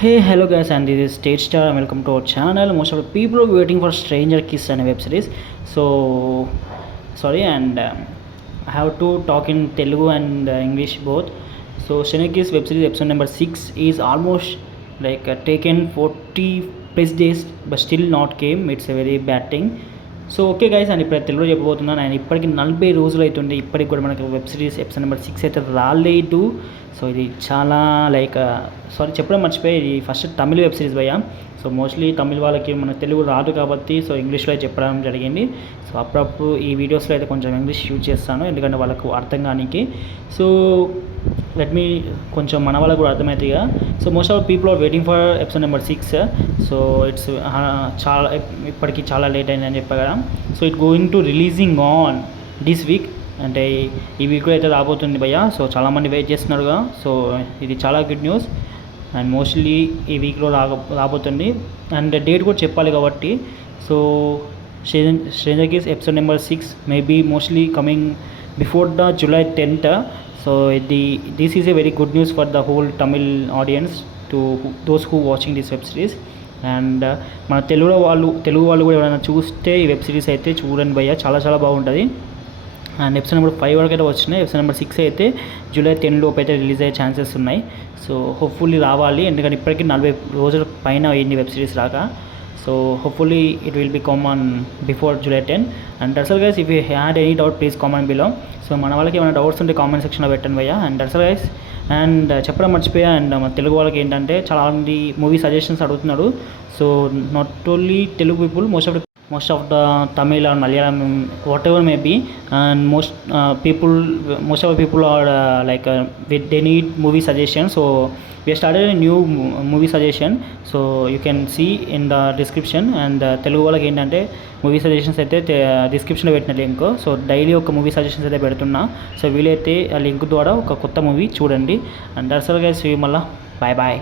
Hey, hello guys, and this is Stage Star, and welcome to our channel. Most of the people are waiting for Stranger Kiss and web series. So, sorry, and I have to talk in Telugu and English both. So, Stranger Kiss web series episode number 6 is almost like taken 40 plus days, but still not came. It's a very bad thing. So okay guys and ఇప్పుడు తెలుగులో చెప్పబోతున్నాను. And ఇప్పటికి 40 రోజులు అవుతుంది, ఇప్పటికి కూడా మనకి web series episode number 6 అయితే రాలేదు. సో ఇది చాలా లైక్ సారీ చెప్పడం మర్చిపోయి, ఇది ఫస్ట్ తమిళ వెబ్ సిరీస్ భయ్యా. సో మోస్ట్లీ తమిళ వాళ్ళకి మన తెలుగు రాదు కాబట్టి సో ఇంగ్లీష్లో చెప్పడం జరిగింది. సో అప్పుడప్పుడు ఈ వీడియోస్లో అయితే కొంచెం ఇంగ్లీష్ యూజ్ చేస్తాను, ఎందుకంటే వాళ్ళకు అర్థం కానికి. సో లెట్ మీ కొంచెం మన వాళ్ళకు కూడా అర్థమవుతాయిగా. So most of people are waiting for episode number 6. So it's చాలా ఇప్పటికి చాలా లేట్ అయిందని చెప్పా కదా. So it going to releasing on this week, అంటే ఈ వీక్లో అయితే రాబోతుంది భయ్య. సో చాలామంది వెయిట్ చేస్తున్నారుగా. సో ఇది చాలా గుడ్ న్యూస్ అండ్ మోస్ట్లీ ఈ వీక్లో రాబోతుంది. అండ్ డేట్ కూడా చెప్పాలి కాబట్టి. So stranger kiss episode number 6 maybe mostly coming before the July 10th. So this is a very good news for the whole Tamil audience, to those who watching this web series. And మన తెలుగు వాళ్ళు కూడా ఎవరైనా చూస్తే ఈ web series అయితే చూడండి భయ్య, చాలా చాలా బాగుంటుంది. అండ్ ఎపిసోడ్ నెంబర్ 5 వరకు అయితే వచ్చినాయి. ఎపిసోడ్ నెంబర్ 6 అయితే July 10 లోపు అయితే రిలీజ్ అయ్యే ఛాన్సెస్ ఉన్నాయి. సో హోప్ఫుల్లీ రావాలి, ఎందుకంటే ఇప్పటికీ 40 రోజుల పైన అయ్యింది వెబ్ సిరీస్ రాక. So hopefully it will be come on before July 10. And that's guys, if you had any doubt please comment below. So మన వాళ్ళకి ఏమైనా డౌట్స్ ఉంటే కామెంట్ సెక్షన్లో పెట్టండి భయ్యా. అండ్ దట్స్ గైస్, అండ్ చెప్పడం మర్చిపోయా. అండ్ మన తెలుగు వాళ్ళకి ఏంటంటే చాలామంది మూవీ సజెషన్స్ అడుగుతున్నాడు. So not only Telugu people, most of the Tamil or Malayalam, whatever may be, and most of the people are they need movie suggestion. So we have started a new movie suggestion, so you can see in the description. And Telugu వాళ్ళకి ఏంటంటే movie suggestions అయితే డిస్క్రిప్షన్లో పెట్టిన link. So daily ఒక movie suggestions అయితే పెడుతున్నా. So వీలైతే ఆ లింక్ ద్వారా ఒక కొత్త మూవీ చూడండి. అండ్ దట్స్ ఆల్ గైస్, మళ్ళీ బాయ్ బాయ్.